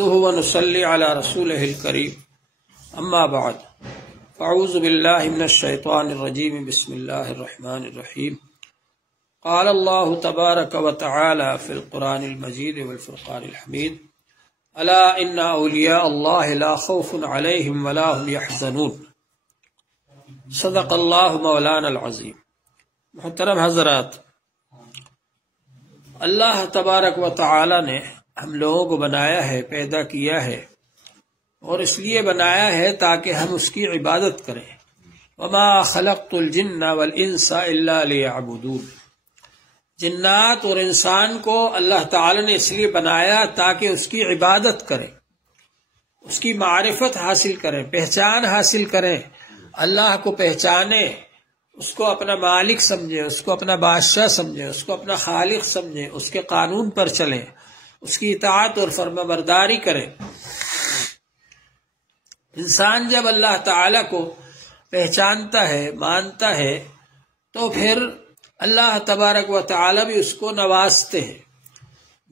ونصلي على رسوله الكريم أما بعد فأعوذ بالله من الشيطان الرجيم بسم الله الرحمن الرحيم قال الله تبارك وتعالى في القرآن المجيد والفرقان الحميد ألا إن أولياء الله لا خوف عليهم ولا هم يحزنون صدق الله مولانا العظيم۔ محترم حضرات، اللہ تبارک و تعالی نے ہم لوگوں کو بنایا ہے، پیدا کیا ہے، اور اس لیے بنایا ہے تاکہ ہم اس کی عبادت کریں۔ وما خلقت الجن والانس الا ليعبدون۔ جنات اور انسان کو اللہ تعالی نے اس لیے بنایا تاکہ اس کی عبادت کریں، اس کی معرفت حاصل کریں، پہچان حاصل کریں، اللہ کو پہچانیں، اس کو اپنا مالک سمجھیں، اس کو اپنا بادشاہ سمجھیں، اس کو اپنا خالق سمجھیں، اس کے قانون پر چلیں، اس کی اطاعت اور فرما برداری کریں۔ انسان جب اللہ تعالی کو پہچانتا ہے، مانتا ہے، تو پھر اللہ تبارک و تعالی بھی اس کو نوازتے ہیں،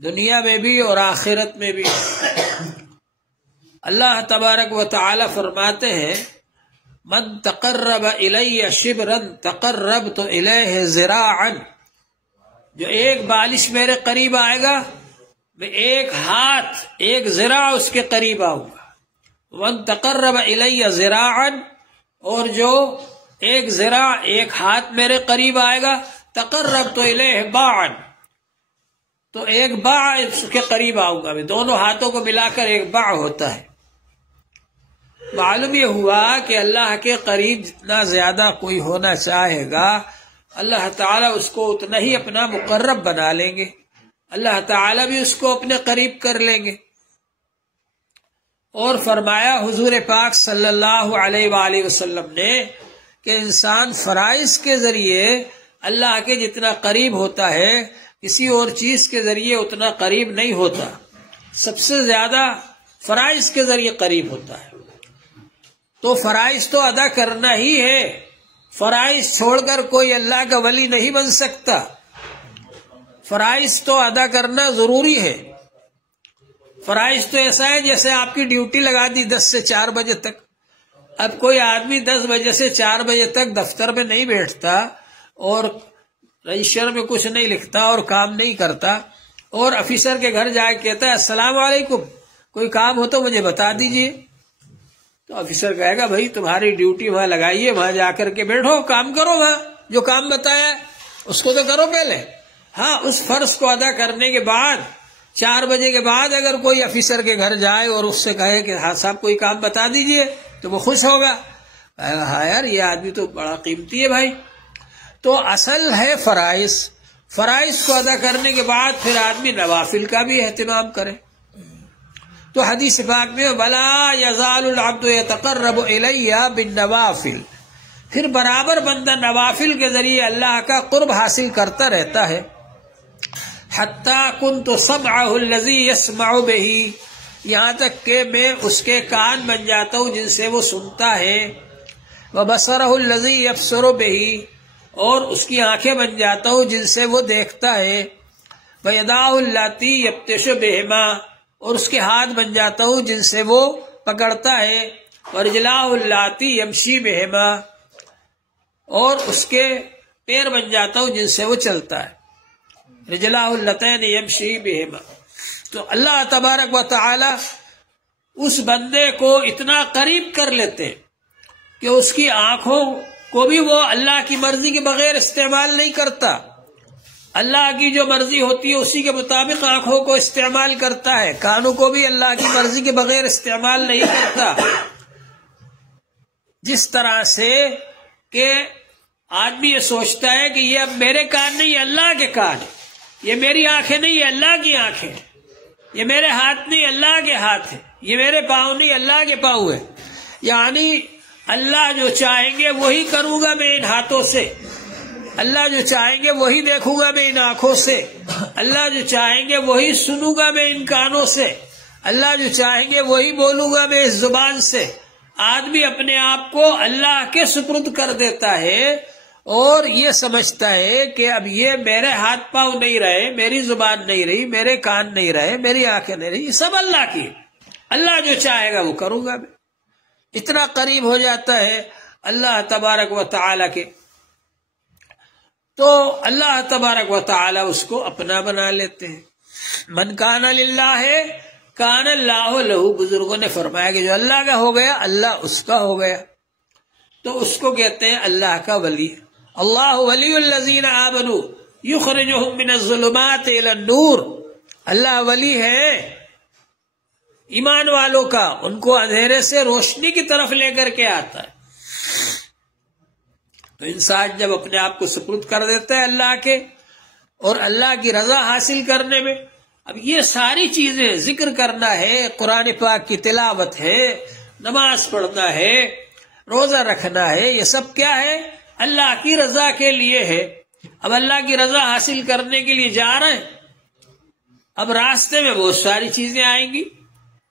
دنیا میں بھی اور آخرت میں بھی۔ اللہ تبارک و تعالی فرماتے ہیں من تقرب الی شبرا تقربت الیہ ذراعا، جو ایک بالش میرے قریب آئے گا میں ایک ہاتھ، ایک ذراع اس کے قریب آؤں گا۔ من تقرب الی ذراعا، اور جو ایک ذراع، ایک ہاتھ میرے قریب آئے گا، تقربت الیہ باعا، تو ایک باع اس کے قریب آؤں گا میں۔ دونوں ہاتھوں کو ملا کر ایک باع ہوتا ہے۔ معلوم یہ ہوا کہ اللہ کے قریب جتنا زیادہ کوئی ہونا چاہے گا، اللہ تعالیٰ اس کو اتنا ہی اپنا مقرب بنا لیں گے، اللہ تعالیٰ بھی اس کو اپنے قریب کر لیں گے۔ اور فرمایا حضور پاک صلی اللہ علیہ وآلہ وسلم نے کہ انسان فرائض کے ذریعے اللہ کے جتنا قریب ہوتا ہے، کسی اور چیز کے ذریعے اتنا قریب نہیں ہوتا۔ سب سے زیادہ فرائض کے ذریعے قریب ہوتا ہے۔ تو فرائض تو ادا کرنا ہی ہے، فرائض چھوڑ کر کوئی اللہ کا ولی نہیں بن سکتا۔ فرائض تو ادا کرنا ضروری ہے۔ فرائض تو ایسا ہے جیسے آپ کی ڈیوٹی لگا دی 10 سے 4 بجے تک۔ اب کوئی آدمی 10 بجے سے 4 بجے تک دفتر میں نہیں بیٹھتا اور رجسٹر میں کچھ نہیں لکھتا اور کام نہیں کرتا، اور آفیسر کے گھر جا کے کہتا ہے السلام علیکم، کوئی کام ہو تو مجھے بتا دیجئے، تو آفیسر کہے گا بھائی تمہاری ڈیوٹی وہاں لگائیے، وہاں جا کر کے بیٹھو، کام کرو، وہاں جو کام بتایا اس کو تو کرو پہلے۔ ہاں، اس فرض کو ادا کرنے کے بعد 4 بجے کے بعد اگر کوئی آفیسر کے گھر جائے اور اس سے کہے کہ ہاں صاحب کوئی کام بتا دیجئے، تو وہ خوش ہوگا، کہے گا ہاں یار یہ آدمی تو بڑا قیمتی ہے بھائی۔ تو اصل ہے فرائض، فرائض کو ادا کرنے کے بعد پھر آدمی نوافل کا بھی اہتمام کرے۔ تو حدیث پاک میں وَلَا يَزَالُ الْعَبْدُ يَتَقَرَّبُ إِلَيَّ بِالنَّوَافِلِ، پھر برابر بندہ نوافل کے ذریعے اللہ کا قرب حاصل کرتا رہتا ہے۔ حَتَّى كُنْتُ سَمْعَهُ الَّذِي يَسْمَعُ بِهِ، یہاں تک کہ میں اس کے کان بن جاتا ہوں جن سے وہ سنتا ہے۔ وَبَصَرَهُ الَّذِي يَبْصُرُ بِهِ، اور اس کی آنکھیں بن جاتا ہوں جن سے وہ دیکھتا ہے۔ وَيَدَاهُ اللَّاتِي يَبْطِشُ بِهِمَا، اور اس کے ہاتھ بن جاتا ہوں جن سے وہ پکڑتا ہے۔ وَرِجْلَاهُ اللَّاتِي يَمْشِي بِهِمَا، اور اس کے پیر بن جاتا ہوں جن سے وہ چلتا ہے۔ رِجْلَاهُ اللَّتَيْنِ يَمْشِي بِهِمَا، تو اللہ تبارک و تعالی اس بندے کو اتنا قریب کر لیتے کہ اس کی آنکھوں کو بھی وہ اللہ کی مرضی کے بغیر استعمال نہیں کرتا، اللہ کی جو مرضی ہوتی ہے اسی کے مطابق آنکھوں کو استعمال کرتا ہے، کانوں کو بھی اللہ کی مرضی کے بغیر استعمال نہیں کرتا۔ جس طرح سے کہ آدمی یہ سوچتا ہے کہ یہ اب میرے کان نہیں، اللہ کے کان ہے، یہ میری آنکھیں نہیں، یہ اللہ کی آنکھیں، یہ میرے ہاتھ نہیں، اللہ کے ہاتھ ہے، یہ میرے پاؤں نہیں، اللہ کے پاؤں ہے۔ یعنی اللہ جو چاہیں گے وہی کروں گا میں ان ہاتھوں سے، اللہ جو چاہیں گے وہی دیکھوں گا میں ان آنکھوں سے، اللہ جو چاہیں گے وہی سنوں گا میں ان کانوں سے، اللہ جو چاہیں گے وہی بولوں گا میں اس زبان سے۔ آدمی اپنے آپ کو اللہ کے سپرد کر دیتا ہے اور یہ سمجھتا ہے کہ اب یہ میرے ہاتھ پاؤں نہیں رہے، میری زبان نہیں رہی، میرے کان نہیں رہے، میری آنکھیں نہیں رہی، یہ سب اللہ کی، اللہ جو چاہے گا وہ کروں گا میں. اتنا قریب ہو جاتا ہے اللہ تبارک و تعالی کے، تو اللہ تبارک و تعالی اس کو اپنا بنا لیتے ہیں. من کان للہ کان اللہ لہو، بزرگوں نے فرمایا کہ جو اللہ کا ہو گیا اللہ اس کا ہو گیا، تو اس کو کہتے ہیں اللہ کا ولی. اللہ ولی الذین آمنوا یخرجہم من الظلمات الی النور، اللہ ولی ہے ایمان والوں کا، ان کو اندھیرے سے روشنی کی طرف لے کر کے آتا ہے. تو انسان جب اپنے آپ کو سپرد کر دیتا ہے اللہ کے اور اللہ کی رضا حاصل کرنے میں، اب یہ ساری چیزیں ذکر کرنا ہے، قرآن پاک کی تلاوت ہے، نماز پڑھنا ہے، روزہ رکھنا ہے، یہ سب کیا ہے؟ اللہ کی رضا کے لیے ہے. اب اللہ کی رضا حاصل کرنے کے لیے جا رہے ہیں، اب راستے میں بہت ساری چیزیں آئیں گی.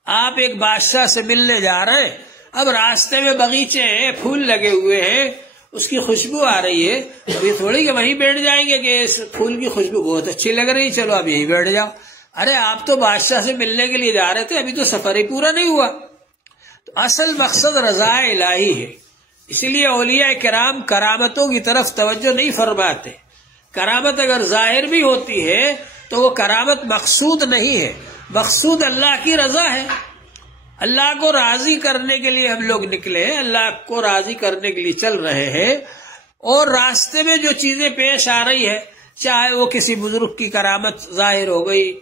آپ ایک بادشاہ سے ملنے جا رہے ہیں، اب راستے میں باغیچے ہیں، پھول لگے ہوئے ہیں، اس کی خوشبو آ رہی ہے، اب یہ تھوڑی کہ وہیں بیٹھ جائیں گے کہ اس پھول کی خوشبو بہت اچھی لگ رہی، چلو اب یہیں بیٹھ جاؤ. ارے آپ تو بادشاہ سے ملنے کے لیے جا رہے تھے، ابھی تو سفر ہی پورا نہیں ہوا. تو اصل مقصد رضا الہی ہے. اسی لیے اولیاء کرام کرامتوں کی طرف توجہ نہیں فرماتے. کرامت اگر ظاہر بھی ہوتی ہے تو وہ کرامت مقصود نہیں ہے، مقصود اللہ کی رضا ہے. اللہ کو راضی کرنے کے لیے ہم لوگ نکلے ہیں، اللہ کو راضی کرنے کے لیے چل رہے ہیں، اور راستے میں جو چیزیں پیش آ رہی ہے، چاہے وہ کسی بزرگ کی کرامت ظاہر ہو گئی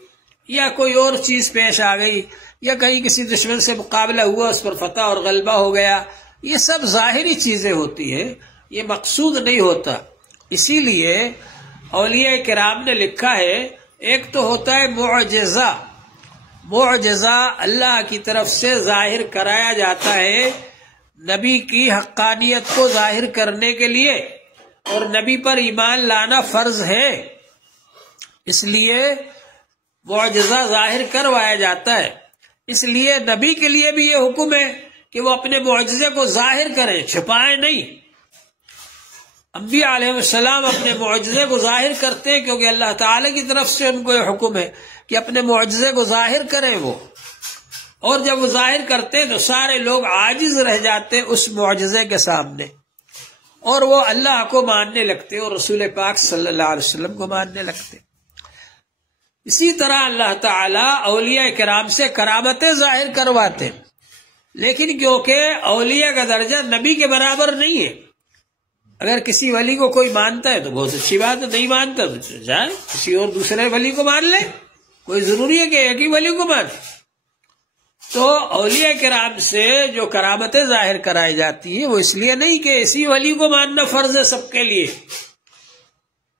یا کوئی اور چیز پیش آ گئی یا کہیں کسی دشمن سے مقابلہ ہوا، اس پر فتح اور غلبہ ہو گیا، یہ سب ظاہری چیزیں ہوتی ہیں، یہ مقصود نہیں ہوتا. اسی لیے اولیاء کرام نے لکھا ہے ایک تو ہوتا ہے معجزہ. معجزہ اللہ کی طرف سے ظاہر کرایا جاتا ہے نبی کی حقانیت کو ظاہر کرنے کے لیے، اور نبی پر ایمان لانا فرض ہے، اس لیے معجزہ ظاہر کروایا جاتا ہے. اس لیے نبی کے لیے بھی یہ حکم ہے کہ وہ اپنے معجزے کو ظاہر کریں، چھپائیں نہیں. انبیاء علیہ السلام اپنے معجزے کو ظاہر کرتے ہیں کیونکہ اللہ تعالی کی طرف سے ان کو یہ حکم ہے کہ اپنے معجزے کو ظاہر کریں وہ. اور جب وہ ظاہر کرتے تو سارے لوگ عاجز رہ جاتے اس معجزے کے سامنے، اور وہ اللہ کو ماننے لگتے اور رسول پاک صلی اللہ علیہ وسلم کو ماننے لگتے. اسی طرح اللہ تعالیٰ اولیاء کرام سے کرامتیں ظاہر کرواتے، لیکن کیونکہ اولیاء کا درجہ نبی کے برابر نہیں ہے. اگر کسی ولی کو کوئی مانتا ہے تو بہت اچھی بات ہے، نہیں مانتا تو جائے کسی اور دوسرے ولی کو مان لے، کوئی ضروری ہے کہ ایک ہی ولی کو مان. تو اولیاء کرام سے جو کرامتیں ظاہر کرائی جاتی ہیں وہ اس لیے نہیں کہ اسی ولی کو ماننا فرض ہے سب کے لیے،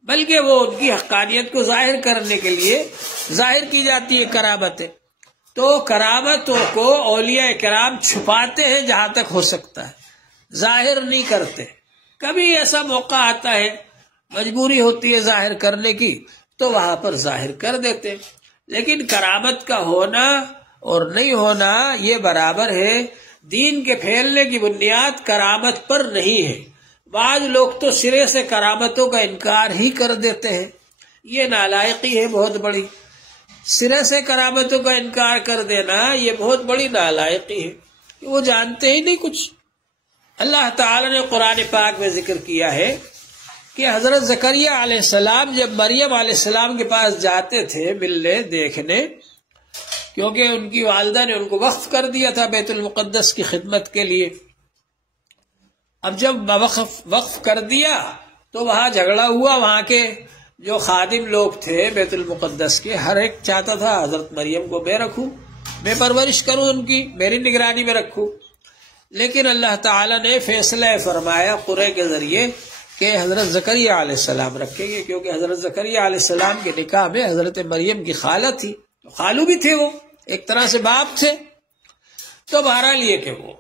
بلکہ وہ ان کی حقانیت کو ظاہر کرنے کے لیے ظاہر کی جاتی ہے کرامتیں. تو کرامتوں کو اولیاء کرام چھپاتے ہیں جہاں تک ہو سکتا ہے، ظاہر نہیں کرتے. کبھی ایسا موقع آتا ہے، مجبوری ہوتی ہے ظاہر کرنے کی، تو وہاں پر ظاہر کر دیتے. لیکن کرامت کا ہونا اور نہیں ہونا یہ برابر ہے. دین کے پھیلنے کی بنیاد کرامت پر نہیں ہے. بعض لوگ تو سرے سے کرامتوں کا انکار ہی کر دیتے ہیں، یہ نالائقی ہے بہت بڑی. سرے سے کرامتوں کا انکار کر دینا یہ بہت بڑی نالائقی ہے، کہ وہ جانتے ہی نہیں کچھ. اللہ تعالی نے قرآن پاک میں ذکر کیا ہے کہ حضرت زکریا علیہ السلام جب مریم علیہ السلام کے پاس جاتے تھے ملنے دیکھنے، کیونکہ ان کی والدہ نے ان کو وقف کر دیا تھا بیت المقدس کی خدمت کے لیے. اب جب وقف کر دیا تو وہاں جھگڑا ہوا. وہاں کے جو خادم لوگ تھے بیت المقدس کے، ہر ایک چاہتا تھا حضرت مریم کو میں رکھوں، میں پرورش کروں، ان کی میری نگرانی میں رکھوں. لیکن اللہ تعالیٰ نے فیصلہ فرمایا قرے کے ذریعے کہ حضرت زکریا علیہ السلام رکھیں گے، کیونکہ حضرت زکریا علیہ السلام کے نکاح میں حضرت مریم کی خالہ تھی، خالو بھی تھے، وہ ایک طرح سے باپ تھے. تو بہرحال یہ کہ وہ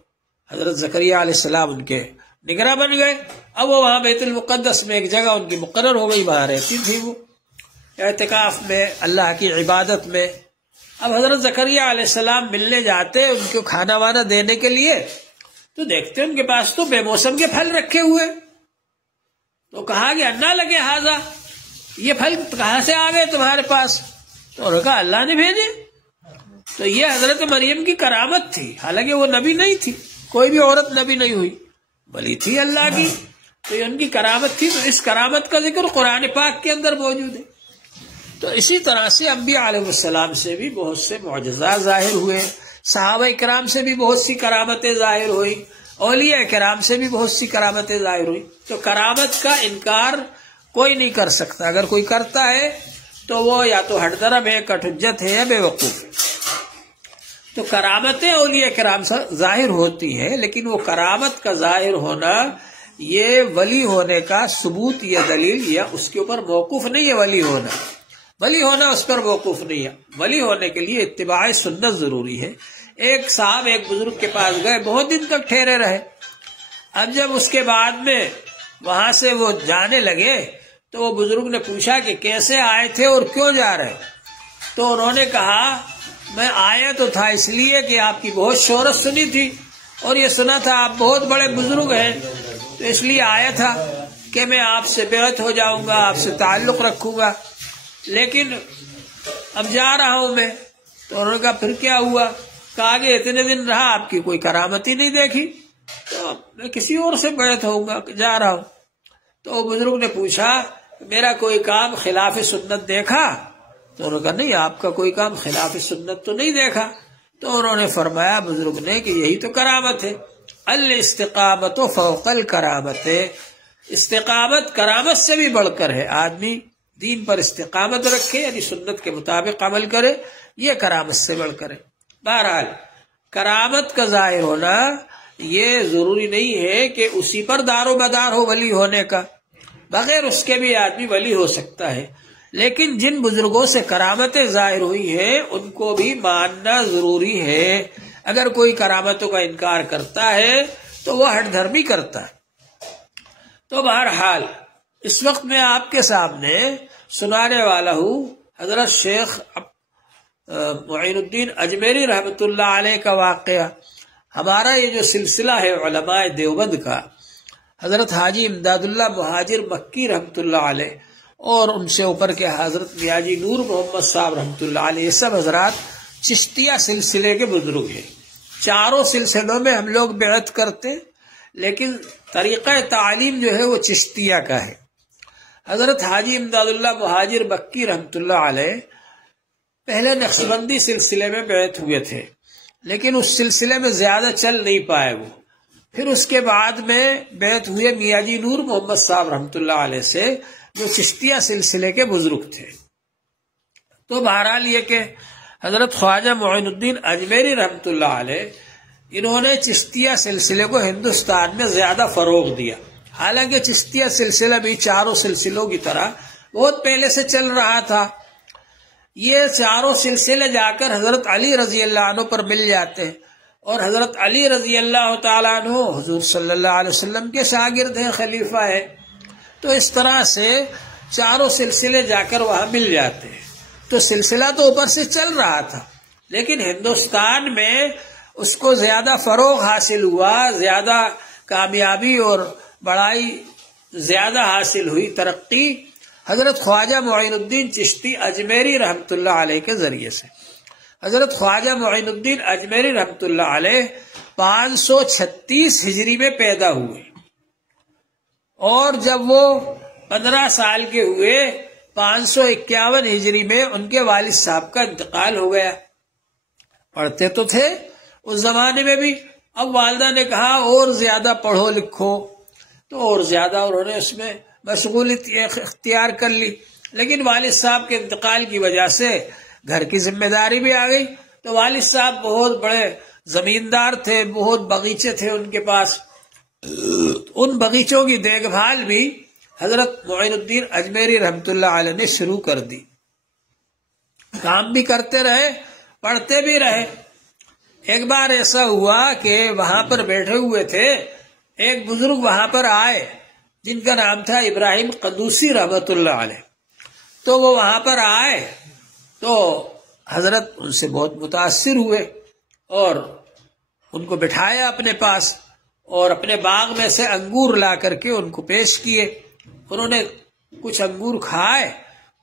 حضرت زکریا علیہ السلام ان کے نگراں بن گئے. اب وہ وہاں بیت المقدس میں ایک جگہ ان کی مقرر ہو گئی، وہاں رہتی تھی وہ اعتکاف میں، اللہ کی عبادت میں. اب حضرت زکریا علیہ السلام ملنے جاتے ان کو کھانا وانا دینے کے لیے، تو دیکھتے ان کے پاس تو بے موسم کے پھل رکھے ہوئے. تو کہا کہ انا لگے ہاذا، یہ پھل کہاں سے آ گئے تمہارے پاس؟ تو انہوں نے کہا اللہ نے بھیجے. تو یہ حضرت مریم کی کرامت تھی، حالانکہ وہ نبی نہیں تھی، کوئی بھی عورت نبی نہیں ہوئی، ولی تھی اللہ کی، تو یہ ان کی کرامت تھی۔ تو اس کرامت کا ذکر قرآن پاک کے اندر موجود ہے۔ تو اسی طرح سے انبیاء علیہ السلام سے بھی بہت سے معجزات ظاہر ہوئے، صحابہ کرام سے بھی بہت سی کرامتیں ظاہر ہوئی، اولیاء کرام سے بھی بہت سی کرامتیں ظاہر ہوئی۔ تو کرامت کا انکار کوئی نہیں کر سکتا، اگر کوئی کرتا ہے تو وہ یا تو ہٹ درم ہے، کٹ حجت ہے، یا بے وقوف ہے۔ تو کرامتیں اولیاء کرام سے ظاہر ہوتی ہیں، لیکن وہ کرامت کا ظاہر ہونا یہ ولی ہونے کا ثبوت یا دلیل یا اس کے اوپر موقوف نہیں ہے۔ ولی ہونا اس پر موقوف نہیں ہے۔ ولی ہونے کے لیے اتباع سنت ضروری ہے۔ ایک صاحب ایک بزرگ کے پاس گئے، بہت دن تک ٹھہرے رہے۔ اب جب اس کے بعد میں وہاں سے وہ جانے لگے تو وہ بزرگ نے پوچھا کہ کیسے آئے تھے اور کیوں جا رہے؟ تو انہوں نے کہا میں آیا تو تھا اس لیے کہ آپ کی بہت شہرت سنی تھی اور یہ سنا تھا آپ بہت بڑے بزرگ ہیں، تو اس لیے آیا تھا کہ میں آپ سے بیعت ہو جاؤں گا، آپ سے تعلق رکھوں گا، لیکن اب جا رہا ہوں میں۔ تو انہوں نے کہا پھر کیا ہوا؟ کہا کہ اتنے دن رہا آپ کی کوئی کرامت ہی نہیں دیکھی، تو میں کسی اور سے بیعت ہوں گا، جا رہا ہوں۔ تو بزرگ نے پوچھا میرا کوئی کام خلاف سنت دیکھا؟ تو انہوں نے کہا نہیں، آپ کا کوئی کام خلاف سنت تو نہیں دیکھا۔ تو انہوں نے فرمایا بزرگ نے کہ یہی تو کرامت ہے، الاستقامت فوق الکرامت، استقامت کرامت سے بھی بڑھ کر ہے۔ آدمی دین پر استقامت رکھے، یعنی سنت کے مطابق عمل کرے، یہ کرامت سے بڑھ کر ہے۔ بہرحال کرامت کا ظاہر ہونا یہ ضروری نہیں ہے کہ اسی پر دار و مدار ہو ولی ہونے کا، بغیر اس کے بھی آدمی ولی ہو سکتا ہے۔ لیکن جن بزرگوں سے کرامتیں ظاہر ہوئی ہیں ان کو بھی ماننا ضروری ہے۔ اگر کوئی کرامتوں کا انکار کرتا ہے تو وہ ہٹ دھرمی کرتا ہے۔ تو بہرحال اس وقت میں آپ کے سامنے سنانے والا ہوں حضرت شیخ معین الدین اجمیری رحمۃ اللہ علیہ کا واقعہ۔ ہمارا یہ جو سلسلہ ہے علماء دیوبند کا، حضرت حاجی امداد اللہ مہاجر مکی رحمۃ اللہ علیہ اور ان سے اوپر کے حضرت میاجی نور محمد صاحب رحمۃ اللہ علیہ، یہ سب حضرات چشتیہ سلسلے کے بزرگ ہیں۔ چاروں سلسلوں میں ہم لوگ بیعت کرتے، لیکن طریقہ تعلیم جو ہے وہ چشتیہ کا ہے۔ حضرت حاجی امداد اللہ مہاجر مکی رحمۃ اللہ علیہ پہلے نقشبندی سلسلے میں بیعت ہوئے تھے، لیکن اس سلسلے میں زیادہ چل نہیں پائے وہ۔ پھر اس کے بعد میں بیعت ہوئے میاجی نور محمد صاحب رحمۃ اللہ علیہ سے، جو چشتیہ سلسلے کے بزرگ تھے۔ تو بہرحال یہ کہ حضرت خواجہ معین الدین اجمیری رحمۃ اللہ علیہ، انہوں نے چشتیہ سلسلے کو ہندوستان میں زیادہ فروغ دیا۔ حالانکہ چشتیہ سلسلہ بھی چاروں سلسلوں کی طرح بہت پہلے سے چل رہا تھا۔ یہ چاروں سلسلے جا کر حضرت علی رضی اللہ عنہ پر مل جاتے ہیں، اور حضرت علی رضی اللہ تعالیٰ عنہ حضور صلی اللہ علیہ وسلم کے شاگرد ہیں، خلیفہ ہے۔ تو اس طرح سے چاروں سلسلے جا کر وہاں مل جاتے ہیں۔ تو سلسلہ تو اوپر سے چل رہا تھا، لیکن ہندوستان میں اس کو زیادہ فروغ حاصل ہوا، زیادہ کامیابی اور بڑائی زیادہ حاصل ہوئی، ترقی حضرت خواجہ معین الدین چشتی اجمیری رحمۃ اللہ علیہ کے ذریعے سے۔ حضرت خواجہ معین الدین اجمیری رحمۃ اللہ علیہ 536 ہجری میں پیدا ہوئے، اور جب وہ 15 سال کے ہوئے 551 ہجری میں ان کے والد صاحب کا انتقال ہو گیا۔ پڑھتے تو تھے اس زمانے میں بھی، اب والدہ نے کہا اور زیادہ پڑھو لکھو، تو اور زیادہ انہوں نے اس میں مشغولیت اختیار کر لی، لیکن والد صاحب کے انتقال کی وجہ سے گھر کی ذمہ داری بھی آ گئی۔ تو والد صاحب بہت بڑے زمیندار تھے، بہت باغیچے تھے ان کے پاس، ان باغیچوں کی دیکھ بھال بھی حضرت معین الدین اجمیری رحمۃ اللہ علیہ نے شروع کر دی۔ کام بھی کرتے رہے، پڑھتے بھی رہے۔ ایک بار ایسا ہوا کہ وہاں پر بیٹھے ہوئے تھے، ایک بزرگ وہاں پر آئے جن کا نام تھا ابراہیم قدوسی رحمۃ اللہ علیہ۔ تو وہ وہاں پر آئے تو حضرت ان سے بہت متاثر ہوئے اور ان کو بٹھایا اپنے پاس، اور اپنے باغ میں سے انگور لا کر کے ان کو پیش کیے۔ انہوں نے کچھ انگور کھائے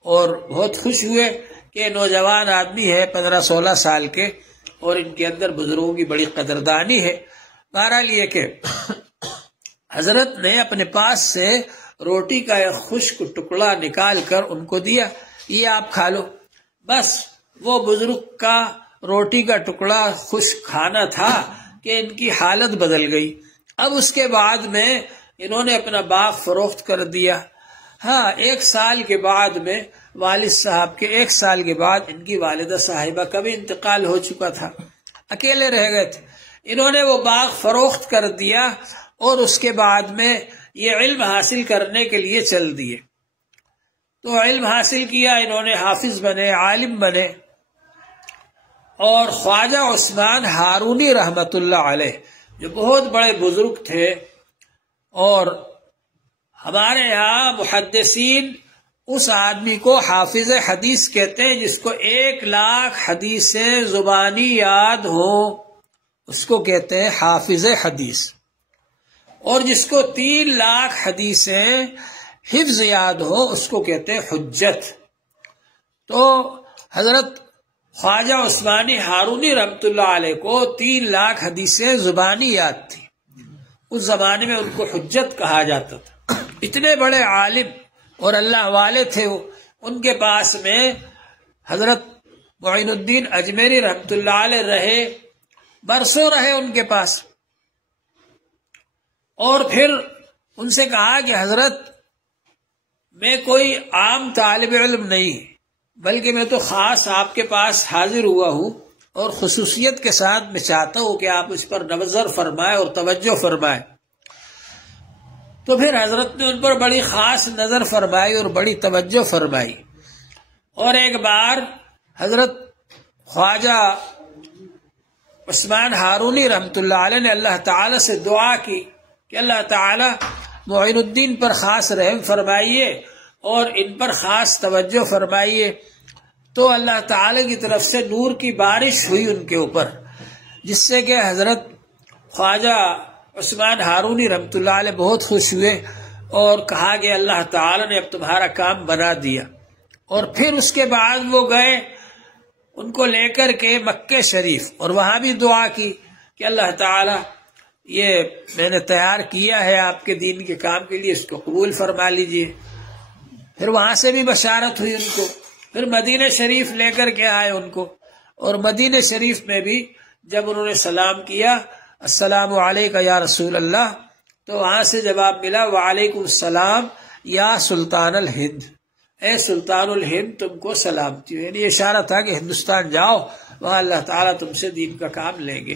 اور بہت خوش ہوئے کہ نوجوان آدمی ہے 15-16 سال کے، اور ان کے اندر بزرگوں کی بڑی قدردانی ہے۔ بہرحال یہ کہ حضرت نے اپنے پاس سے روٹی کا ایک خشک ٹکڑا نکال کر ان کو دیا، یہ آپ کھا لو۔ بس وہ بزرگ کا روٹی کا ٹکڑا خشک کھانا تھا کہ ان کی حالت بدل گئی۔ اب اس کے بعد میں انہوں نے اپنا باغ فروخت کر دیا۔ ہاں، 1 سال کے بعد میں والد صاحب کے 1 سال کے بعد ان کی والدہ صاحبہ کا بھی انتقال ہو چکا تھا، اکیلے رہ گئے تھے۔ انہوں نے وہ باغ فروخت کر دیا اور اس کے بعد میں یہ علم حاصل کرنے کے لیے چل دیے۔ تو علم حاصل کیا، انہوں نے حافظ بنے، عالم بنے، اور خواجہ عثمان ہارونی رحمت اللہ علیہ جو بہت بڑے بزرگ تھے، اور ہمارے یہاں محدثین اس آدمی کو حافظ حدیث کہتے ہیں جس کو 1,00,000 حدیثیں زبانی یاد ہوں، اس کو کہتے ہیں حافظ حدیث، اور جس کو 3,00,000 حدیثیں حفظ یاد ہو اس کو کہتے ہیں حجت۔ تو حضرت خواجہ عثمانی ہارونی رحمت اللہ علیہ کو 3,00,000 حدیثیں زبانی یاد تھی، اس زمانے میں ان کو حجت کہا جاتا تھا۔ اتنے بڑے عالم اور اللہ والے تھے وہ۔ ان کے پاس میں حضرت معین الدین اجمیری رحمت اللہ علیہ رہے، برسوں رہے ان کے پاس، اور پھر ان سے کہا کہ حضرت میں کوئی عام طالب علم نہیں، بلکہ میں تو خاص آپ کے پاس حاضر ہوا ہوں، اور خصوصیت کے ساتھ میں چاہتا ہوں کہ آپ اس پر نظر فرمائے اور توجہ فرمائے۔ تو پھر حضرت نے ان پر بڑی خاص نظر فرمائی اور بڑی توجہ فرمائی، اور ایک بار حضرت خواجہ عثمان ہارونی رحمت اللہ علیہ نے اللہ تعالی سے دعا کی کہ اللہ تعالی معین الدین پر خاص رحم فرمائیے اور ان پر خاص توجہ فرمائیے۔ تو اللہ تعالی کی طرف سے نور کی بارش ہوئی ان کے اوپر، جس سے کہ حضرت خواجہ عثمان ہارونی رحمت اللہ علیہ بہت خوش ہوئے اور کہا کہ اللہ تعالی نے اب تمہارا کام بنا دیا۔ اور پھر اس کے بعد وہ گئے ان کو لے کر کے مکہ شریف، اور وہاں بھی دعا کی کہ اللہ تعالی یہ میں نے تیار کیا ہے آپ کے دین کے کام کے لیے، اس کو قبول فرما لیجئے۔ پھر وہاں سے بھی بشارت ہوئی ان کو، پھر مدینہ شریف لے کر کے آئے ان کو، اور مدینہ شریف میں بھی جب انہوں نے سلام کیا السلام علیکم یا رسول اللہ، تو وہاں سے جواب ملا وعلیکم السلام یا سلطان الہند، اے سلطان الہند تم کو سلامتی ہو، یعنی اشارہ تھا کہ ہندوستان جاؤ، وہاں اللہ تعالیٰ تم سے دین کا کام لیں گے،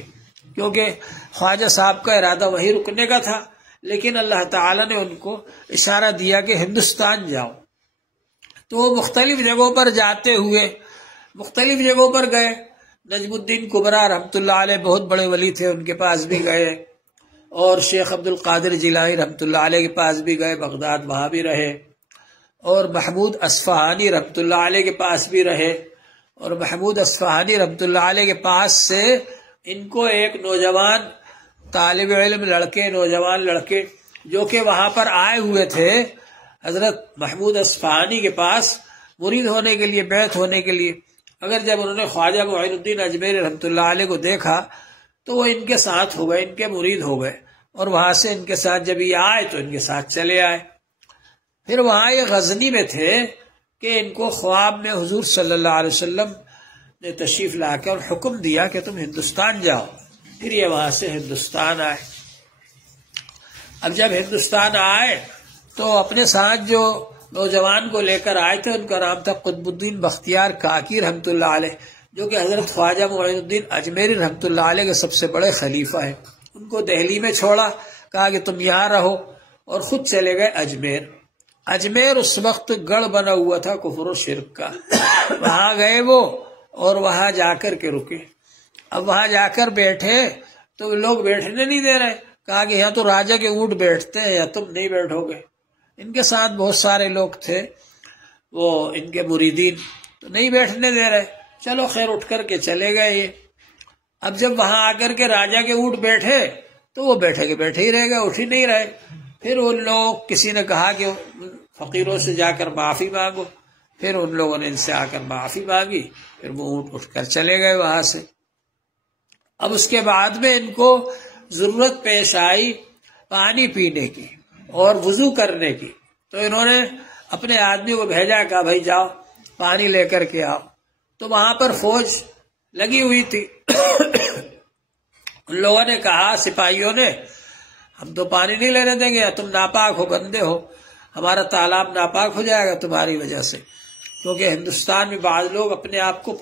کیونکہ خواجہ صاحب کا ارادہ وہیں رکنے کا تھا، لیکن اللہ تعالیٰ نے ان کو اشارہ دیا کہ ہندوستان جاؤ۔ تو وہ مختلف جگہوں پر جاتے ہوئے مختلف جگہوں پر گئے۔ نجم الدین کبرا رحمت اللہ علیہ بہت بڑے ولی تھے، ان کے پاس بھی گئے، اور شیخ عبد القادر جیلانی رحمت اللہ علیہ کے پاس بھی گئے، بغداد وہاں بھی رہے، اور محمود اصفہانی رحمت اللہ علیہ کے پاس بھی رہے، اور محمود اصفہانی رحمت اللہ علیہ کے پاس سے ان کو ایک نوجوان طالب علم نوجوان لڑکے جو کہ وہاں پر آئے ہوئے تھے حضرت محمود اصفہانی کے پاس مرید ہونے کے لیے، بیعت ہونے کے لیے، اگر جب انہوں نے خواجہ معین الدین اجمیری رحمت اللہ علیہ کو دیکھا تو وہ ان کے ساتھ ہو گئے، ان کے مرید ہو گئے، اور وہاں سے ان کے ساتھ جب یہ آئے تو ان کے ساتھ چلے آئے۔ پھر وہاں یہ غزنی میں تھے کہ ان کو خواب میں حضور صلی اللہ علیہ وسلم نے تشریف لا کے اور حکم دیا کہ تم ہندوستان جاؤ۔ پھر یہ وہاں سے ہندوستان آئے۔ اب جب ہندوستان آئے تو اپنے ساتھ جو نوجوان کو لے کر آئے تھے ان کا نام تھا قطب الدین بختیار کاکی رحمت اللہ علیہ، جو کہ حضرت خواجہ معین الدین اجمیری رحمت اللہ علیہ کے سب سے بڑے خلیفہ ہیں۔ ان کو دہلی میں چھوڑا، کہا کہ تم یہاں رہو، اور خود چلے گئے اجمیر۔ اجمیر اس وقت گڑھ بنا ہوا تھا کفر و شرک کا، وہاں گئے وہ اور وہاں جا کر کے رکے۔ اب وہاں جا کر بیٹھے تو لوگ بیٹھنے نہیں دے رہے، کہا کہ یہاں تو راجا کے اونٹ بیٹھتے ہیں یا تم نہیں بیٹھو گے۔ ان کے ساتھ بہت سارے لوگ تھے وہ ان کے مریدین، تو نہیں بیٹھنے دے رہے، چلو خیر اٹھ کر کے چلے گئے یہ۔ اب جب وہاں آ کر کے راجا کے اونٹ بیٹھے تو وہ بیٹھے کے بیٹھے ہی رہ گئے، اٹھ ہی نہیں رہے۔ پھر ان لوگ کسی نے کہا کہ فقیروں سے جا کر معافی مانگو، پھر ان لوگوں نے ان سے آ کر معافی مانگی، پھر وہ اونٹ اٹھ کر چلے گئے وہاں سے۔ اب اس کے بعد میں ان کو ضرورت پیش آئی پانی پینے کی اور وضو کرنے کی، تو انہوں نے اپنے آدمی کو بھیجا، کہا بھائی جاؤ پانی لے کر کے آؤ۔ تو وہاں پر فوج لگی ہوئی تھی۔ ان لوگوں نے کہا، سپاہیوں نے، ہم تو پانی نہیں لینے دیں گے، تم ناپاک ہو، گندے ہو، ہمارا تالاب ناپاک ہو جائے گا تمہاری وجہ سے، کیونکہ ہندوستان میں بعض لوگ اپنے آپ کو